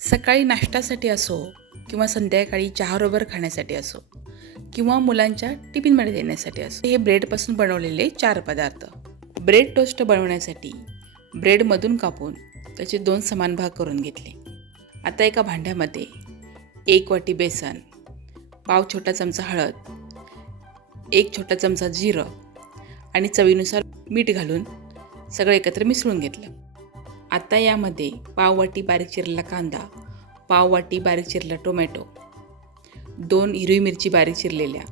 सकाळी नाश्त्यासाठी असो किंवा संध्याकाळी चहाबरोबर खाण्यासाठी असो किंवा मुलांच्या टिफिनमध्ये देण्यासाठी असो. हे ब्रेडपासून बनवलेले चार पदार्थ. ब्रेड टोस्ट बनवण्यासाठी ब्रेडमधून कापून त्याचे दोन समान भाग करून घेतले. आता एका भांड्यामध्ये एक वाटी बेसन पाव छोटा चमचा हळद एक छोटा चमचा जिरं आणि चवीनुसार मीठ घालून सगळं एकत्र मिसळून घेतलं. आता यामध्ये पाववाटी बारीक चिरलेला कांदा पाववाटी बारीक चिरला टोमॅटो दोन हिरवी मिरची बारीक चिरलेल्या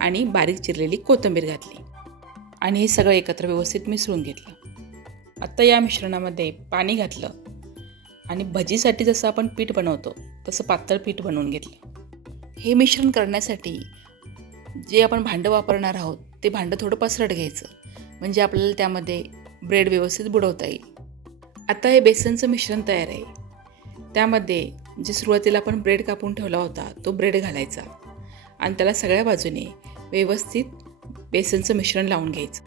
आणि बारीक चिरलेली कोथिंबीर घातली. आणि हे सगळं एकत्र व्यवस्थित मिसळून घेतलं. आत्ता या मिश्रणामध्ये पाणी घातलं आणि भजीसाठी जसं आपण पीठ बनवतो तसं पातळ पीठ बनवून घेतलं. हे मिश्रण करण्यासाठी जे आपण भांडं वापरणार आहोत ते भांडं थोडं पसरट घ्यायचं. म्हणजे आपल्याला त्यामध्ये ब्रेड व्यवस्थित बुडवता येईल. आता हे बेसनचं मिश्रण तयार आहे. त्यामध्ये जे सुरुवातीला आपण ब्रेड कापून ठेवला होता तो ब्रेड घालायचा. आणि त्याला सगळ्या बाजूने व्यवस्थित बेसनचं मिश्रण लावून घ्यायचं.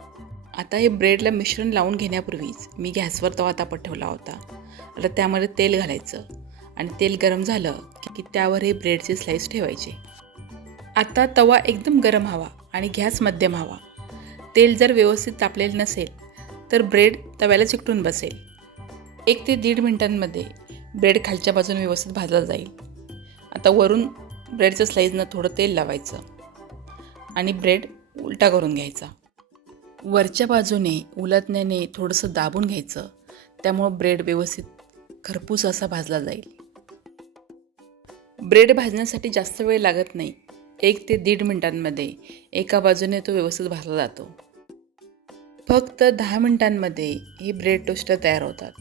आता हे ब्रेडला मिश्रण लावून घेण्यापूर्वीच मी गॅसवर तवा तापत ठेवला होता. आता त्यामध्ये तेल घालायचं. आणि तेल गरम झालं की त्यावर हे ब्रेडचे स्लाईस ठेवायचे. आता तवा एकदम गरम हवा आणि गॅस मध्यम हवा. तेल जर व्यवस्थित तापलेलं नसेल तर ब्रेड तव्याला चिकटून बसेल. एक ते दीड मिनटांमध्ये ब्रेड खालच्या बाजूने व्यवस्थित भाजला जाईल. आता वरून ब्रेडचं स्लाईजनं थोडं तेल लावायचं आणि ब्रेड उलटा करून घ्यायचा. वरच्या बाजूने उलटण्याने थोडंसं दाबून घ्यायचं. त्यामुळं ब्रेड व्यवस्थित खरपूस असा भाजला जाईल. ब्रेड भाजण्यासाठी जास्त वेळ लागत नाही. एक ते दीड मिनटांमध्ये एका बाजूने तो व्यवस्थित भाजला जातो. फक्त दहा मिनटांमध्ये हे ब्रेड टोस्टर तयार होतात.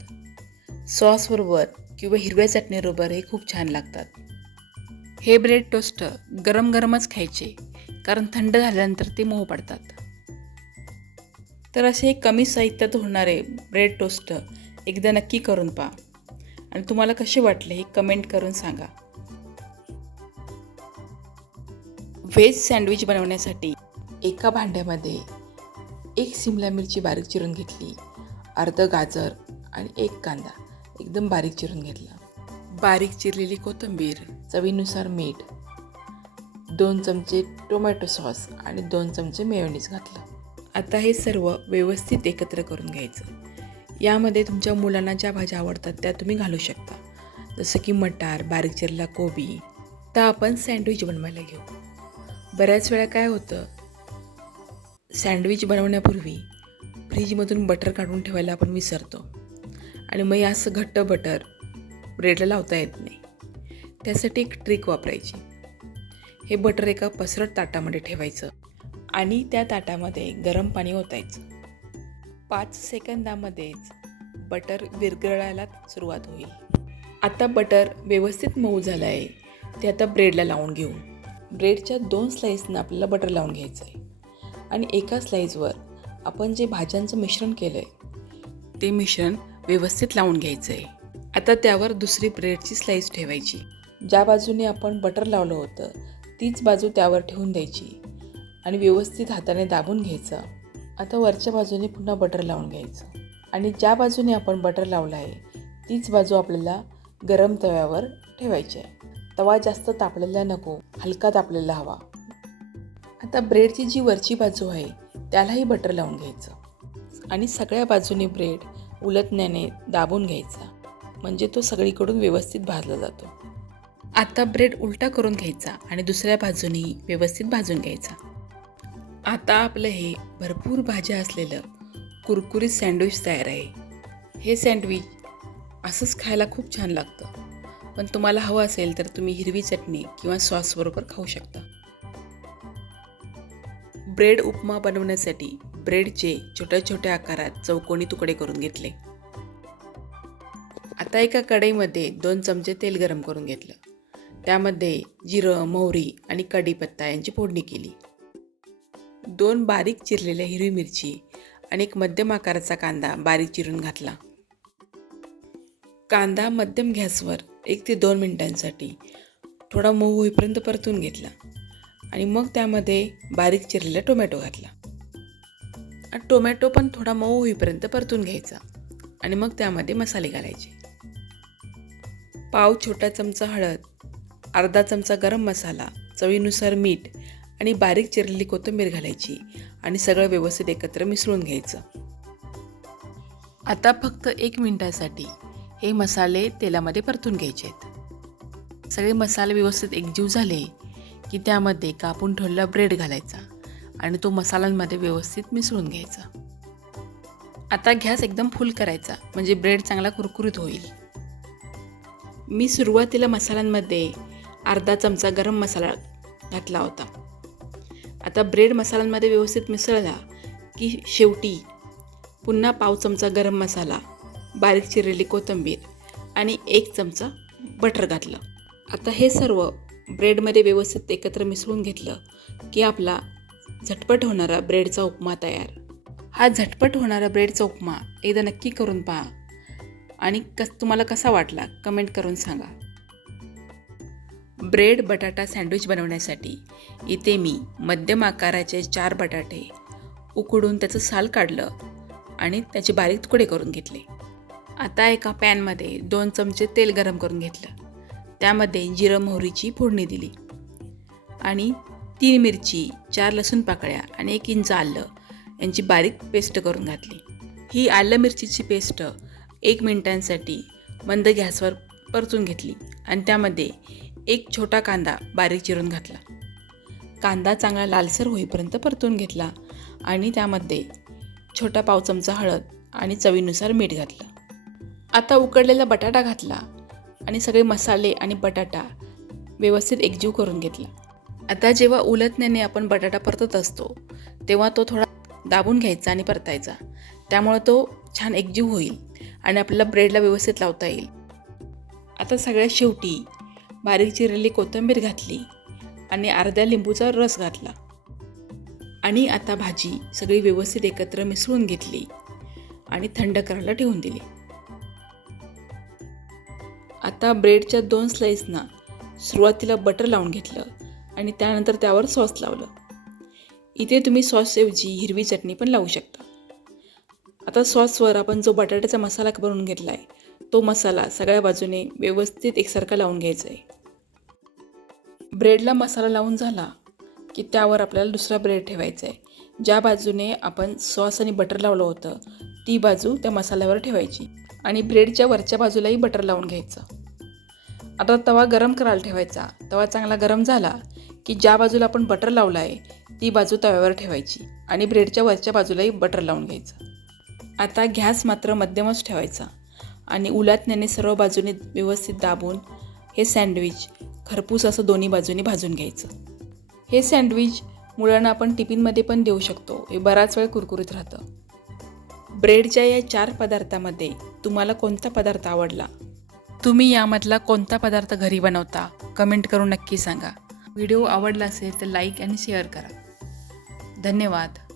सॉसबरोबर किंवा हिरव्या चटणीबरोबर हे खूप छान लागतात. हे ब्रेड टोस्ट गरम गरमच खायचे कारण थंड झाल्यानंतर ते मऊ पडतात. तर असे कमी साहित्यात होणारे ब्रेड टोस्ट एकदा नक्की करून पहा. आणि तुम्हाला कसे वाटले हे कमेंट करून सांगा. व्हेज सँडविच बनवण्यासाठी एका भांड्यामध्ये एक सिमला मिरची बारीक चिरून घेतली अर्ध गाजर आणि एक कांदा. एकदम बारीक चिरून घेतला. बारीक चिरलेली कोथिंबीर. चवीनुसार मीठ दोन चमचे टोमॅटो सॉस आणि दोन चमचे मेयोनीज घातलं. आता हे सर्व व्यवस्थित एकत्र करून घ्यायचं. यामध्ये तुमच्या मुलांना ज्या भाज्या आवडतात त्या तुम्ही घालू शकता. जसं की मटार बारीक चिरला कोबी. तर आपण सँडविच बनवायला घेऊ. बऱ्याच वेळा काय होतं सँडविच बनवण्यापूर्वी फ्रीजमधून बटर काढून ठेवायला आपण विसरतो. आणि मग हे असं घट्ट बटर ब्रेडला लावता येत नाही. त्यासाठी एक ट्रिक वापरायची. हे बटर एका पसरट ताटामध्ये ठेवायचं आणि त्या ताटामध्ये गरम पाणी ओतायचं. पाच सेकंदामध्येच बटर विरघळायला सुरुवात होईल. आता बटर व्यवस्थित मऊ झालं आहे ते आता ब्रेडला लावून घेऊ. ब्रेडच्या दोन स्लाईसनं आपल्याला बटर लावून घ्यायचं आहे आणि एका स्लाईजवर आपण जे भाज्यांचं मिश्रण केलं आहे ते मिश्रण व्यवस्थित लावून घ्यायचं आहे आता त्यावर दुसरी ब्रेडची स्लाईस ठेवायची. ज्या बाजूने आपण बटर लावलं होतं तीच बाजू त्यावर ठेवून द्यायची. आणि व्यवस्थित हाताने दाबून घ्यायचं. आता वरच्या बाजूने पुन्हा बटर लावून घ्यायचं. आणि ज्या बाजूने आपण बटर लावलं आहे तीच बाजू आपल्याला गरम तव्यावर ठेवायची आहे. तवा जास्त तापलेला नको हलका तापलेला हवा. आता ब्रेडची जी वरची बाजू आहे त्यालाही बटर लावून घ्यायचं. आणि सगळ्या बाजूने ब्रेड उलटण्याने दाबून घ्यायचा. म्हणजे तो सगळीकडून व्यवस्थित भाजला जातो. आता ब्रेड उलटा करून घ्यायचा आणि दुसऱ्या बाजूनेही व्यवस्थित भाजून घ्यायचा. आता आपलं हे भरपूर भाज्या असलेलं कुरकुरीत सँडविच तयार आहे. हे सँडविच असंच खायला खूप छान लागतं. पण तुम्हाला हवं असेल तर तुम्ही हिरवी चटणी किंवा सॉसबरोबर खाऊ शकता. ब्रेड उपमा बनवण्यासाठी ब्रेडचे छोट्या छोट्या आकारात चौकोनी तुकडे करून घेतले. आता एका कढईमध्ये दोन चमचे तेल गरम करून घेतलं. त्यामध्ये जिरं मोहरी आणि कढीपत्ता यांची फोडणी केली. दोन बारीक चिरलेल्या हिरवी मिरची आणि एक मध्यम आकाराचा कांदा बारीक चिरून घातला. कांदा मध्यम गॅसवर एक ते दोन मिनिटांसाठी थोडा मऊ होईपर्यंत परतून घेतला आणि मग त्यामध्ये बारीक चिरलेला टोमॅटो घातला. आणि टोमॅटो पण थोडा मऊ होईपर्यंत परतून घ्यायचा. आणि मग त्यामध्ये मसाले घालायचे. पाव छोटा चमचा हळद अर्धा चमचा गरम मसाला चवीनुसार मीठ आणि बारीक चिरलेली कोथिंबीर घालायची आणि सगळं व्यवस्थित एकत्र मिसळून घ्यायचं. आता फक्त एक मिनिटासाठी हे मसाले तेलामध्ये परतून घ्यायचे आहेत. सगळे मसाले व्यवस्थित एकजीव झाले की त्यामध्ये कापून ठेवलेला ब्रेड घालायचा. आणि तो मसाल्यांमध्ये व्यवस्थित मिसळून घ्यायचा. आता गॅस एकदम फुल करायचा म्हणजे ब्रेड चांगला कुरकुरीत होईल. मी सुरुवातीला मसाल्यांमध्ये अर्धा चमचा गरम मसाला घातला होता. आता ब्रेड मसाल्यांमध्ये व्यवस्थित मिसळला की शेवटी पुन्हा पाव चमचा गरम मसाला बारीक चिरलेली कोथिंबीर आणि एक चमचा बटर घातलं. आता हे सर्व ब्रेडमध्ये व्यवस्थित एकत्र मिसळून घेतलं की आपला झटपट होणारा ब्रेडचा उपमा तयार. हा झटपट होणारा ब्रेडचा उपमा एकदा नक्की करून पहा. आणि कस तुम्हाला कसा वाटला कमेंट करून सांगा. ब्रेड बटाटा सँडविच बनवण्यासाठी इथे मी मध्यम आकाराचे चार बटाटे उकडून त्याचं साल काढलं आणि त्याचे बारीक तुकडे करून घेतले. आता एका पॅनमध्ये दोन चमचे तेल गरम करून घेतलं. त्यामध्ये जिरं मोहरीची फोडणी दिली. आणि तीन मिरची चार लसूण पाकळ्या आणि एक इंच आलं यांची बारीक पेस्ट करून घातली. ही आलं मिरचीची पेस्ट एक मिनिटांसाठी मंद गॅसवर परतून घेतली आणि त्यामध्ये एक छोटा कांदा बारीक चिरून घातला. कांदा चांगला लालसर होईपर्यंत परतून घेतला आणि त्यामध्ये छोटा पाव चमचा हळद आणि चवीनुसार मीठ घातलं. आता उकडलेला बटाटा घातला आणि सगळे मसाले आणि बटाटा व्यवस्थित एकजीव करून घेतला. आता जेव्हा उलटण्याने आपण बटाटा परतत असतो तेव्हा तो थोडा दाबून घ्यायचा आणि परतायचा. त्यामुळे तो छान एकजीव होईल आणि आपल्याला ब्रेडला व्यवस्थित लावता येईल. आता सगळ्यात शेवटी बारीक चिरलेली कोथिंबीर घातली आणि अर्ध्या लिंबूचा रस घातला. आणि आता भाजी सगळी व्यवस्थित एकत्र मिसळून घेतली आणि थंड करायला ठेवून दिली. आता ब्रेडच्या दोन स्लाईसना सुरुवातीला बटर लावून घेतलं. आणि त्यानंतर त्यावर सॉस लावलं. इथे तुम्ही सॉसऐवजी हिरवी चटणी पण लावू शकता. आता सॉसवर आपण जो बटाट्याचा मसाला बनवून घेतला आहे तो मसाला सगळ्या बाजूने व्यवस्थित एकसारखा लावून घ्यायचा आहे ब्रेडला मसाला लावून झाला की त्यावर आपल्याला दुसरा ब्रेड ठेवायचा आहे ज्या बाजूने आपण सॉस आणि बटर लावलं होतं ती बाजू त्या मसाल्यावर ठेवायची आणि ब्रेडच्या वरच्या बाजूलाही बटर लावून घ्यायचं. आता तवा गरम करायला ठेवायचा. तवा चांगला गरम झाला की ज्या बाजूला आपण बटर लावलं आहे ती बाजू तव्यावर ठेवायची आणि ब्रेडच्या वरच्या बाजूलाही बटर लावून घ्यायचं. आता गॅस मात्र मध्यमच ठेवायचा आणि उलाटण्याने सर्व बाजूने व्यवस्थित दाबून हे सँडविच खरपूस असं दोन्ही बाजूनी भाजून घ्यायचं. हे सँडविच मुलांना आपण टिफिनमध्ये पण देऊ शकतो हे बराच वेळ कुरकुरीत राहतं. ब्रेडच्या या चार पदार्थामध्ये तुम्हाला कोणता पदार्थ आवडला? तुम्ही यामधला कोणता पदार्थ घरी बनवता? कमेंट करून नक्की सांगा. व्हिडिओ आवडला असेल तर लाईक आणि शेअर करा. धन्यवाद.